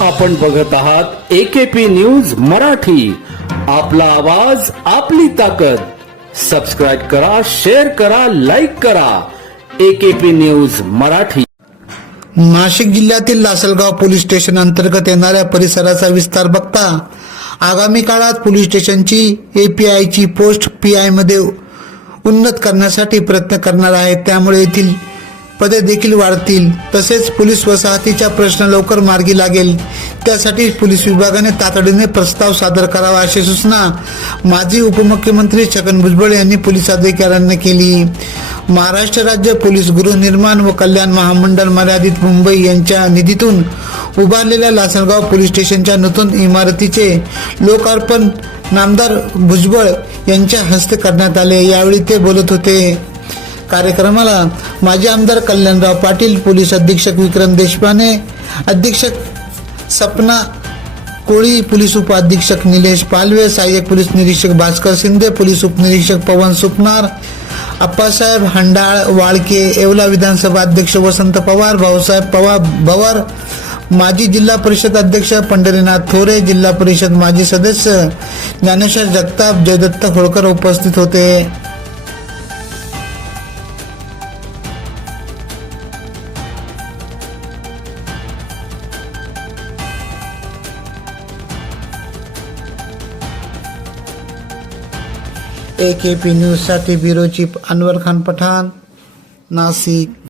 आपण बघत आहात एकेपी न्यूज मराठी. आपला आवाज आपली ताकद. सबस्क्राईब करा शेअर करा लाईक करा. AKP news Marathi. नाशिक जिल्ह्यातील लासलगाव पोलीस स्टेशन अंतर्गत येणाऱ्या परिसराचा विस्तार बघता आगामी काळात पोलीस स्टेशनची एपीआयची पोस्ट पी उन्नत करण्यासाठी प्रयत्न करणार आहे. त्यामुळे येथील पदे देखील वाढतील. तसेच पोलीस वसाहतीचा प्रश्न लवकर मार्गी लागेल. त्यासाठी पोलीस विभागाने तातडीने प्रस्ताव सादर करावा अशी सूचना माजी उपमुख्यमंत्री छगन भुजबळ यांनी पोलीस अधिकाऱ्यांना केली. महाराष्ट्र राज्य पोलीस गृहनिर्माण व कल्याण महामंडळ मर्यादित मुंबई यांच्या निधीतून उभारलेल्या लासलगाव पोलीस स्टेशनच्या नूतन इमारतीचे लोकार्पण नामदार भुजबळ यांच्या हस्ते करण्यात आले. यावेळी ते बोलत होते. कार्यक्रमाला माजी आमदार कल्याणराव पाटील पोलीस अधीक्षक विक्रम देशपांडे अधीक्षक सपना कोळी पोलीस उपअधीक्षक निलेश पालवे सहाय्यक पोलीस निरीक्षक भास्कर शिंदे पोलीस उपनिरीक्षक पवन सुपनार अप्पासाहेब हंडाळ वाळके येवला विधानसभा अध्यक्ष वसंत पवार भाऊसाहेब पवार भवर माजी जिल्हा परिषद अध्यक्ष पंढरीनाथ थोरे जिल्हा परिषद माजी सदस्य ज्ञानेश्वर जगताप जयदत्त होळकर उपस्थित होते. ए के पी न्यूजसाठी ब्युरो चीफ अनवर खान पठाण नाशिक.